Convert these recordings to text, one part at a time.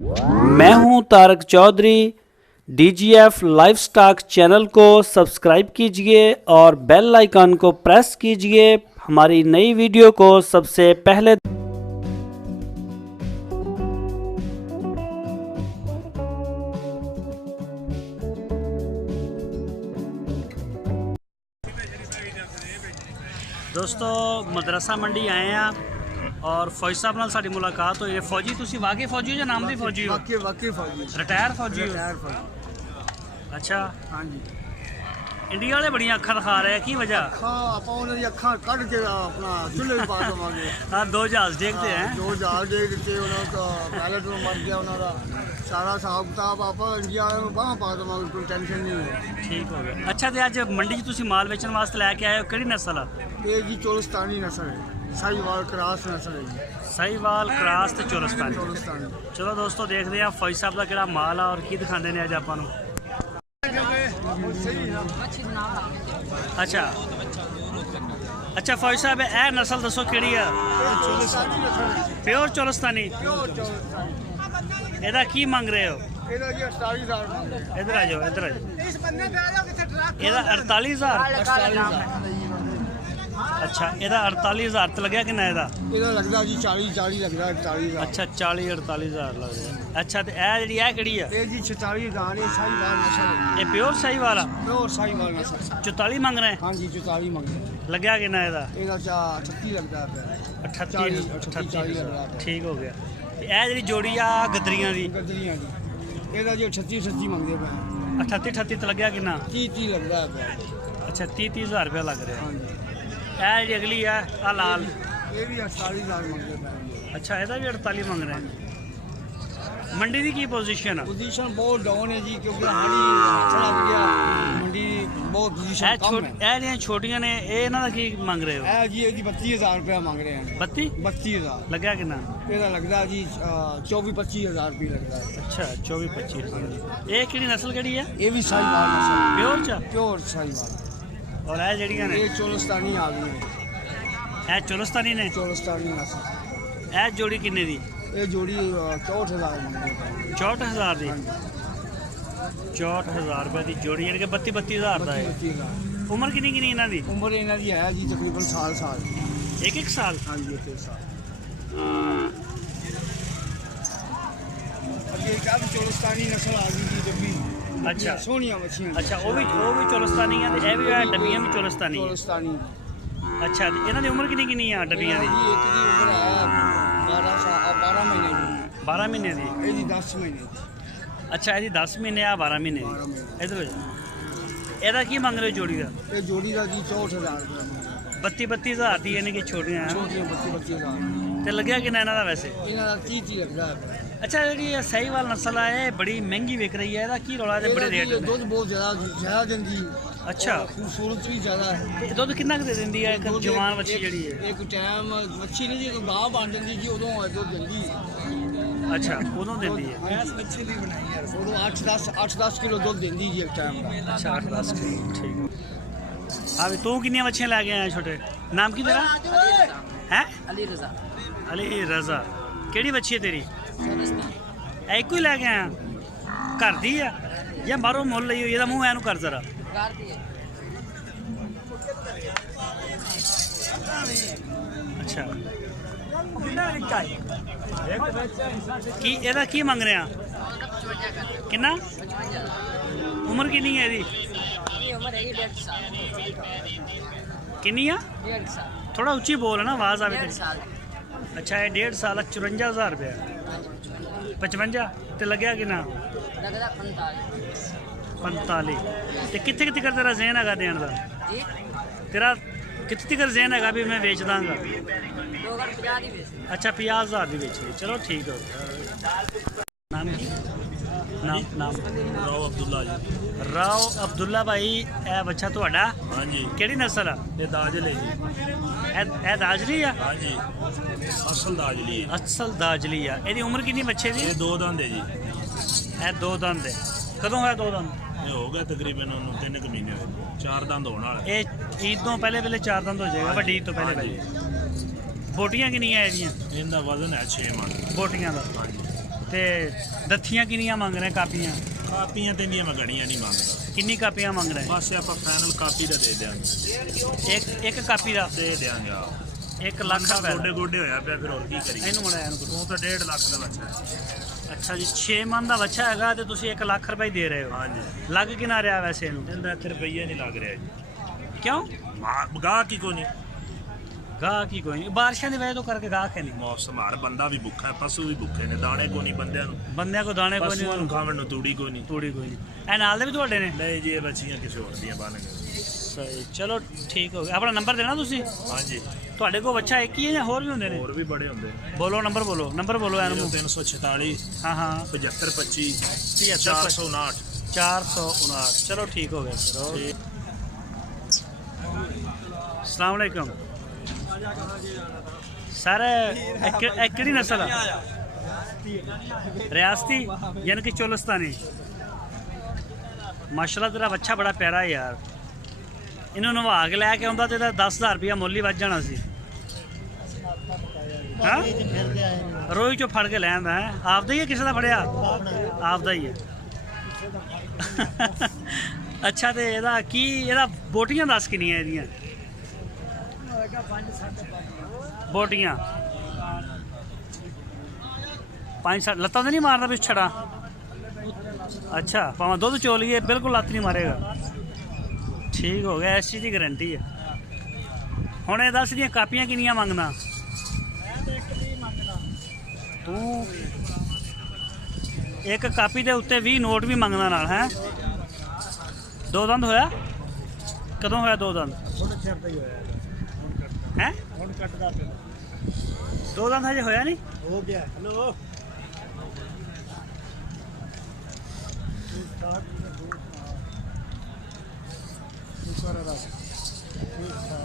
मैं हूं Tarak Chaudhary. DGF livestock channel को सब्सक्राइब कीजिए और बेल आइकन को प्रेस कीजिए हमारी नई वीडियो को सबसे पहले। दोस्तों मदरसा मंडी आए हैं और फौजी साहब नाल साडी मुलाकात हुई है। फौजी तुसी वाकई फौजी हो या नाम दी फौजी हो? वाकई फौजी, रिटायर फौजी हो? अच्छा हाँ जी। इंडिया वाले बड़ियां अखां दिखा रहे हैं, की वजह? ਆਪਾਂ ਉਹਨਾਂ ਦੀ ਅੱਖਾਂ ਕੱਢ ਕੇ ਆਪਣਾ ਚੁੱਲ੍ਹੇ ਵਿੱਚ ਪਾ ਦੇਵਾਂਗੇ। हाँ, दो जहाज देखते हैं। ਦੋ ਜਹਾਜ਼ ਦੇ ਦਿੱਤੇ ਉਹਨਾਂ ਦਾ, ਪਾਇਲਟ ਨੂੰ ਮਰ ਗਿਆ ਉਹਨਾਂ ਦਾ ਸਾਰਾ ਹਿਸਾਬ ਕਿਤਾਬ ਆਪਾਂ ਇੰਡੀਆ ਵਾਲਿਆਂ ਨੂੰ ਬਾਹਾਂ ਪਾ ਦੇਵਾਂਗੇ, ਕੋਈ ਟੈਨਸ਼ਨ ਨਹੀਂ ਹੈ। ठीक हो गया। अच्छा तो अज मंडी च तुसी माल बेचण वास्ते लैके आए हो, किहड़ी नस्ल आ? ਇਹ ਜੀ ਚੋਲਸਤਾਨੀ ਨਸਲ ਹੈ, ਸਾਹੀਵਾਲ ਕਰਾਸ ਨਸਲ ਹੈ ਜੀ। साहीवाल क्रॉस ਤੇ ਚੋਲਸਤਾਨੀ। ਚੋਲਸਤਾਨੀ ਚਲੋ ਦੋਸਤੋ ਦੇਖਦੇ ਆ ਫੌਜੀ ਸਾਹਿਬ ਦਾ ਕਿਹੜਾ ਮਾਲ ਆ ਔਰ ਕੀ ਦਿਖਾਉਂਦੇ ਨੇ ਅੱਜ ਆਪਾਂ ਨੂੰ। ਅੱਛਾ ਅੱਛਾ ਫੌਜੀ ਸਾਹਿਬ ਇਹ ਨਸਲ ਦੱਸੋ ਕਿਹੜੀ ਆ? ਪਿਓਰ ਚੋਲਸਤਾਨੀ। ਇਹਦਾ ਕੀ ਮੰਗ ਰਹੇ ਹੋ? ਇਹਦਾ ਜੀ 48000 ਇੱਧਰ ਆ ਜਾਓ, ਇੱਧਰ ਆ ਜਾਓ। ਇਹਦਾ 48000। ਅੱਛਾ ਇਹਦਾ 48000 ਤੇ ਲੱਗਿਆ ਕਿੰਨਾ ਇਹਦਾ? ਇਹਦਾ ਲੱਗਦਾ ਜੀ 40 ਲੱਗਦਾ 48000। ਅੱਛਾ 40-48000 ਲੱਗ ਰਿਹਾ। ਅੱਛਾ ਤੇ ਇਹ ਜਿਹੜੀ ਇਹ ਕਿਹੜੀ ਆ? ਇਹ ਜੀ 46000 ਇਹ ਸਾਹੀਵਾਲ ਨਸਲ ਹੈ। ਇਹ ਪਿਓਰ ਸਾਹੀਵਾਲ ਆ? ਪਿਓਰ ਸਾਹੀਵਾਲ ਨਸਲ। 44 ਮੰਗ ਰਹੇ? ਹਾਂਜੀ 44 ਮੰਗਦੇ। ਲੱਗਿਆ ਕਿੰਨਾ ਇਹਦਾ? ਇਹਦਾ 38 ਲੱਗਦਾ ਪਿਆ। 38 ਲੱਗਦਾ। ਠੀਕ ਹੋ ਗਿਆ। ਤੇ ਇਹ ਜਿਹੜੀ ਜੋੜੀ ਆ ਗਦਰੀਆਂ ਦੀ? ਗਦਰੀਆਂ ਦੀ ਇਹਦਾ ਜੀ 38 ਮੰਗਦੇ ਪਏ। 38 ਤੇ ਲੱਗਿਆ ਕਿੰਨਾ? 30 ਲੱਗਦਾ ਪਿਆ। ਅੱਛਾ 30,000 ਰੁਪਇਆ ਲੱਗ ਰਿਹਾ। ਹਾਂਜੀ ਇਹ ਜਿਹੜੀ ਅਗਲੀ ਆ ਆ ਲਾਲ? ਇਹ ਵੀ 48000 ਮੰਗਦੇ ਪਏ। ਅੱਛਾ ਇਹਦਾ ਵੀ 48 ਮੰਗ ਰਹੇ। ਮੰਡੀ ਦੀ ਕੀ ਪੋਜੀਸ਼ਨ ਆ? ਪੋਜੀਸ਼ਨ ਬਹੁਤ ਡਾਊਨ ਹੈ ਜੀ, ਕਿਉਂਕਿ ਹਾੜੀ ਚਲਾ ਗਿਆ ਮੰਡੀ ਬਹੁਤ ਪੋਜੀਸ਼ਨ ਕਮ ਹੈ। ਇਹ ਜਿਹੜੀਆਂ ਛੋਟੀਆਂ ਨੇ ਇਹ ਇਹਨਾਂ ਦਾ ਕੀ ਮੰਗ ਰਹੇ ਹੋ? ਇਹ ਜੀ ਇਹਦੀ 32000 ਰੁਪਏ ਮੰਗ ਰਹੇ ਹਨ। 32000 ਲੱਗਿਆ ਕਿੰਨਾ? ਇਹਦਾ ਲੱਗਦਾ ਜੀ 24-25000 ਰੁਪਏ ਲੱਗਦਾ। ਅੱਛਾ 24-25। ਇਹ ਕਿਹੜੀ ਨਸਲ ਕਿਹੜੀ ਆ? ਇਹ ਵੀ ਸਾਹੀਵਾਲ ਨਸਲ ਪਿਓਰ ਚ? ਪਿਓਰ ਸਾਹੀਵਾਲ। ਔਰ ਇਹ ਜਿਹੜੀਆਂ ਨੇ ਇਹ ਚੋਲਸਤਾਨੀ ਆ ਗਈ। ਇਹ ਚੋਲਸਤਾਨੀ ਨੇ? ਚੋਲਸਤਾਨੀ ਨਸਲ। ਇਹ ਜੋੜੀ ਕਿੰਨੇ ਦੀ? ਇਹ ਜੋੜੀ 64000 ਮੰਗਦੇ ਪਏ। 64000 ਦੀ? 64000 ਰੁਪਏ ਦੀ ਜੋੜੀ, ਯਾਨੀ ਕਿ 32,000 ਦਾ ਹੈ। 32,000। ਉਮਰ ਕਿੰਨੀ ਕਿੰਨੀ ਇਹਨਾਂ ਦੀ? ਉਮਰ ਇਹਨਾਂ ਦੀ ਹੈ ਜੀ ਤਕਰੀਬਨ ਸਾਲ। ਇੱਕ ਸਾਲ? ਹਾਂਜੀ 1 ਸਾਲ। ਅੱਗੇ ਕਾਫੀ ਚੋਲਸਤਾਨੀ ਨਸਲ ਆ ਗਈ ਜੀ ਡੱਬੀ। ਅੱਛਾ ਸੋਹਣੀਆਂ ਮੱਛੀਆਂ। ਅੱਛਾ ਉਹ ਵੀ ਚੋਲਸਤਾਨੀ ਆ ਤੇ ਇਹ ਵੀ ਆ ਡੱਬੀਆਂ ਵੀ ਚੋਲਸਤਾਨੀ ਆ। ਚੋਲਸਤਾਨੀ। ਅੱਛਾ ਤੇ ਇਹਨਾਂ ਦੀ ਉਮਰ ਕਿੰਨੀ ਕਿੰਨੀ ਆ ਡੱਬੀਆਂ ਦੀ? ਇੱਕ ਦੀ ਉਮਰ ਹੈ 12 ਮਹੀਨੇ ਦੀ। 12 ਮਹੀਨੇ ਦੀ? ਇਹਦੀ 10 ਮਹੀਨੇ ਦੀ। ਅੱਛਾ ਇਹਦੀ 10 ਮਹੀਨੇ ਆ 12 ਮਹੀਨੇ ਦੀ। ਇੱਧਰ ਹੋ ਜਾ। ਇਹਦਾ ਕੀ ਮੰਗ ਰਹੇ ਹੋ ਜੋੜੀ ਦਾ? ਇਹ ਜੋੜੀ ਦਾ ਜੀ 64000 ਰੁਪਏ। 32,000 ਦੀ, ਯਾਨੀ ਕਿ ਛੋਟੀਆਂ ਆ। ਛੋਟੀਆਂ 32,000। ਤੇ ਲੱਗਿਆ ਕਿੰਨਾ ਇਹਨਾਂ ਦਾ ਵੈਸੇ? ਇਹਨਾਂ ਦਾ 30 ਲੱਗਦਾ ਹੈ। ਅੱਛਾ ਜਿਹੜੀ ਇਹ ਸਾਹੀਵਾਲ ਨਸਲ ਆ ਇਹ ਬੜੀ ਮਹਿੰਗੀ ਵਿਕ ਰਹੀ ਹੈ, ਇਹਦਾ ਕੀ ਰੌਲਾ? ਇਹਦੇ ਬੜੇ ਰੇਟ ਨੇ। ਦੁੱਧ ਬਹੁਤ ਜ਼ਿਆਦਾ ਦਿੰਦੀ। ਅੱਛਾ ਖੂਬਸੂਰਤ ਵੀ ਜ਼ਿਆਦਾ ਹੈ। ਤੇ ਦੁੱਧ ਕਿੰਨਾ ਕੁ ਦੇ ਦਿੰਦੀ ਹੈ ਇੱਕ ਜਵਾਨ ਵੱਛੀ ਜਿਹੜੀ ਹੈ? ਇੱਕ ਟਾਈਮ ਵੱਛੀ ਨਹੀਂ ਜਦੋਂ ਗਾਂ ਬਣ ਜਾਂਦੀ ਜੀ ਉਦੋਂ ਦੁੱਧ ਦਿੰਦੀ। ਅੱਛਾ ਉਦੋਂ ਦਿੰਦੀ ਹੈ? ਐਸ ਬੱਚੇ ਦੀ ਬਣਾਈ ਯਾਰ। ਉਦੋਂ 8-10 ਕਿਲੋ ਦੁੱਧ ਦਿੰਦੀ ਜੀ ਇੱਕ ਟਾਈਮ ਦਾ। ਅੱਛਾ 8-10 ਕਿਲੋ। ਠੀਕ ਆ ਵੀ ਤੂੰ ਕਿੰਨੀਆਂ ਵੱਛੀਆਂ ਲੈ ਕੇ ਆਇਆ ਛੋਟੇ? ਨਾਮ ਕੀ ਤੇਰਾ ਹੈ? ਅਲੀ ਰਜ਼ਾ। ਕਿਹੜੀ ਵੱਛੀ ਹੈ ਤੇਰੀ? ਇਹ ਇੱਕੋ ਹੀ ਲੈ ਕੇ ਆਇਆ? ਘਰ ਦੀ ਆ ਜਾਂ ਬਾਹਰੋਂ ਮੁੱਲ ਲਈ ਹੋਈ? ਇਹਦਾ ਮੂੰਹ ਐਨੂੰ ਕਰ ਜ਼ਰਾ। ਅੱਛਾ ਕੀ ਇਹਦਾ ਕੀ ਮੰਗ ਰਿਹਾ? ਕਿੰਨਾ ਉਮਰ ਕਿੰਨੀ ਹੈ ਇਹਦੀ? ਕਿੰਨੀ ਆ? ਥੋੜਾ ਉੱਚੀ ਬੋਲ ਨਾ, ਆਵਾਜ਼ ਆਵੇ ਤੇਰੀ। ਅੱਛਾ ਇਹ 1.5 ਸਾਲ 54,000 ਰੁਪਇਆ। 55 ਤੇ ਲੱਗਿਆ ਕਿੰਨਾ? 45। ਤੇ ਕਿੱਥੇ ਤੱਕ ਤੇਰਾ ਜ਼ਹਿਨ ਹੈਗਾ ਦੇਣ ਦਾ? ਤੇਰਾ ਕਿੱਥੇ ਤੱਕ ਜ਼ਹਿਨ ਹੈਗਾ ਵੀ ਮੈਂ ਵੇਚ ਦਾਂਗਾ? ਅੱਛਾ 50,000 ਦੀ ਵੇਚ ਲਈ। ਚਲੋ ਠੀਕ ਹੋ ਗਿਆ। ਨਾਮ ਕੀ? ਨਾਮ ਰਾਓ ਅਬਦੁੱਲਾ ਜੀ। ਰਾਓ ਅਬਦੁੱਲਾ ਭਾਈ ਇਹ ਬੱਚਾ ਤੁਹਾਡਾ? ਹਾਂਜੀ। ਕਿਹੜੀ ਨਸਲ ਆ? ਇਹ ਦਾਜਲੀ ਜੀ। ਇਹ ਦਾਜਲੀ ਆ? ਹਾਂਜੀ ਅਸਲ ਦਾਜਲੀ ਹੈ। ਅਸਲ ਦਾਜਲੀ ਆ। ਇਹਦੀ ਉਮਰ ਕਿੰਨੀ ਬੱਚੇ ਦੀ? ਇਹ 2 ਦੰਦ ਹੈ ਜੀ। ਇਹ 2 ਦੰਦ ਹੈ। ਕਦੋਂ ਹੋਇਆ 2 ਦੰਦ? ਇਹ ਹੋ ਗਿਆ ਤਕਰੀਬਨ ਉਹਨੂੰ 3 ਮਹੀਨੇ ਹੋਏ। 4 ਦੰਦ ਹੋਣ ਵਾਲੇ। ਇਹ ਈਦ ਤੋਂ ਪਹਿਲੇ 4 ਦੰਦ ਹੋ ਜਾਏਗਾ, ਵੱਡੀ ਈਦ ਤੋਂ ਪਹਿਲੇ। ਬੋਟੀਆਂ ਕਿੰਨੀਆਂ ਇਹਦੀਆਂ? ਇਹਦਾ ਵਜ਼ਨ ਹੈ 6 ਮਣ। ਬੋਟੀਆਂ ਦਾ? ਹਾਂਜੀ ਤੇ ਦੱਥੀਆਂ ਕਿੰਨੀਆਂ ਮੰਗ ਰਹੇ ਕਾਪੀਆਂ? ਕਾਪੀਆਂ ਤੇ ਨਹੀਂ ਮੈਂ ਗਣੀਆਂ ਨਹੀਂ ਮੰਗਦਾ। ਕਿੰਨੀ ਕਾਪੀਆਂ ਮੰਗ ਰਹੇ? ਬਸ ਆਪਾਂ ਫਾਈਨਲ ਕਾਪੀ ਦਾ ਦੇ ਦਿਆਂਗੇ। ਇੱਕ ਕਾਪੀ ਦਾ ਦੇ ਦਿਆਂਗੇ ਆ 1 ਲੱਖ ਰੁਪਏ ਗੋਡੇ ਦਾ। ਗੋਡੇ ਹੋਇਆ ਪਿਆ, ਫਿਰ ਹੋਰ ਕੀ ਕਰੀਏ। ਇਹਨੂੰ ਮੜਾਇਆ ਨੂੰ ਉਹ ਤਾਂ 1.5 ਲੱਖ ਦਾ ਬੱਚਾ ਹੈ। ਅੱਛਾ ਜੀ 6 ਮਨ ਦਾ ਬੱਚਾ ਹੈਗਾ ਤੇ ਤੁਸੀਂ 1 ਲੱਖ ਰੁਪਏ ਦੇ ਰਹੇ ਹੋ। ਹਾਂਜੀ ਲੱਗ ਕਿੰਨਾ ਰਿਹਾ ਵੈਸੇ ਇਹਨੂੰ? ਇਹਦਾ ਇੱਥੇ ਰੁਪਈਆ ਨਹੀਂ ਲੱਗ ਰਿਹਾ ਜੀ। ਕਿਉਂ? ਗਾਹ ਕੀ ਕੋ ਨਹੀਂ, ਗਾਹ ਕੀ ਕੋਈ ਨਹੀਂ, ਬਾਰਿਸ਼ਾਂ ਦੀ ਵਜ੍ਹਾ ਤੋਂ ਕਰਕੇ ਗਾਹ ਹੈ ਨਹੀਂ। ਮੌਸਮ ਹਰ ਬੰਦਾ ਵੀ ਭੁੱਖਾ ਹੈ, ਪਸ਼ੂ ਵੀ ਭੁੱਖੇ ਨੇ, ਦਾਣੇ ਕੋ ਨਹੀਂ ਬੰਦਿਆਂ ਨੂੰ, ਬੰਦਿਆਂ ਕੋ ਦਾਣੇ ਕੋਈ ਪਸ਼ੂਆਂ ਨੂੰ ਨਹੀਂ, ਖਾਵਣ ਨੂੰ ਤੂੜੀ ਕੋ ਨਹੀਂ। ਤੂੜੀ ਕੋਈ ਨਹੀਂ। ਇਹ ਨਾਲ ਦੇ ਵੀ ਤੁਹਾਡੇ ਨੇ? ਨਹੀਂ ਜੀ ਇਹ ਬੱਚੀਆਂ ਕਿਸੇ ਹੋਰ ਦੀਆਂ ਬਣ ਗਏ। ਸਹੀ, ਚਲੋ ਠੀਕ ਹੋ ਗਿਆ। ਆਪਣਾ ਨੰਬਰ ਦੇਣਾ ਤੁਸੀਂ? ਹਾਂਜੀ ਤੁਹਾਡੇ ਕੋਲ ਬੱਚਾ ਇੱਕ ਹੀ ਹੈ ਜਾਂ ਹੋਰ ਵੀ ਹੁੰਦੇ ਨੇ? ਹੋਰ ਵੀ ਬੜੇ ਹੁੰਦੇ ਨੇ। ਬੋਲੋ ਨੰਬਰ ਬੋਲੋ ਇਹਨੂੰ। 346 ਹਾਂ ਹਾਂ 7525 459। 459। 459। ਚਲੋ ਠੀਕ ਹੋ ਗਿਆ ਸਰ। अस्सलाम वालेकुम सर, किहड़ी नस्ल है? रियासती यानी कि चोलस्तानी। माशाल्लाह तेरा बच्चा बड़ा प्यारा है यार। इन्हों नवा के लैके आउंदा ते 10,000 रुपया मुल ही वज जाना सी। हाँ रोज चो फड़ के लै आंदा है। आपदा ही है किसी का फड़िया? आपदा ही है। अच्छा तो ਇਹਦਾ ਕੀ ਇਹਦਾ ਬੋਟੀਆਂ ਦੱਸ ਕਿੰਨੀਆਂ ਇਹਦੀਆਂ? ਬੋਟੀਆਂ 5-7 ਲੱਤਾਂ ਤੇ ਨਹੀਂ ਮਾਰਦਾ ਪਿੱਛੇ ਛੜਾ? ਅੱਛਾ ਭਾਵੇਂ ਦੁੱਧ ਚੋਲੀਏ ਬਿਲਕੁਲ ਲੱਤ ਨਹੀਂ ਮਾਰੇਗਾ। ਠੀਕ ਹੋ ਗਿਆ, ਇਸ ਚੀਜ਼ ਦੀ ਗਾਰੰਟੀ ਹੈ। ਹੁਣ ਇਹ ਦੱਸ ਦੀਆਂ ਕਾਪੀਆਂ ਕਿੰਨੀਆਂ ਮੰਗਦਾ ਤੂੰ? ਇੱਕ ਕਾਪੀ ਦੇ ਉੱਤੇ 20 ਨੋਟ ਵੀ ਮੰਗਦਾ ਨਾਲ ਹੈ। 2 ਦੰਦ ਹੋਇਆ? ਕਦੋਂ ਹੋਇਆ 2 ਦੰਦ? ਹੈ 2 ਦੰਦ ਹਜੇ ਹੋਇਆ ਨਹੀਂ? ਹੋ ਗਿਆ। ਹੈਲੋ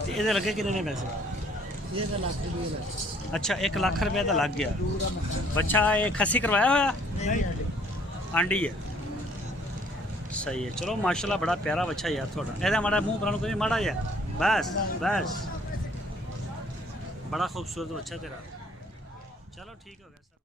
ਤੇ ਇਹਦੇ ਲੱਗੇ ਕਿੰਨੇ ਨੇ ਪੈਸੇ? ਇਹ ਤਾਂ ਲੱਖ ਰੁਪਏ ਦਾ। ਅੱਛਾ 1 ਲੱਖ ਰੁਪਏ ਦਾ ਲੱਗ ਗਿਆ। ਬੱਚਾ ਇਹ ਖੱਸੀ ਕਰਵਾਇਆ ਹੋਇਆ? ਨਹੀਂ ਆਂਡੀ ਹੈ। सही है, चलो माशाल्लाह बड़ा प्यारा बच्चा यार थोड़ा। ऐसा माड़ा मुंह पर कोई माड़ा यार, बस बस बड़ा खूबसूरत बच्चा तेरा। चलो ठीक हो गया।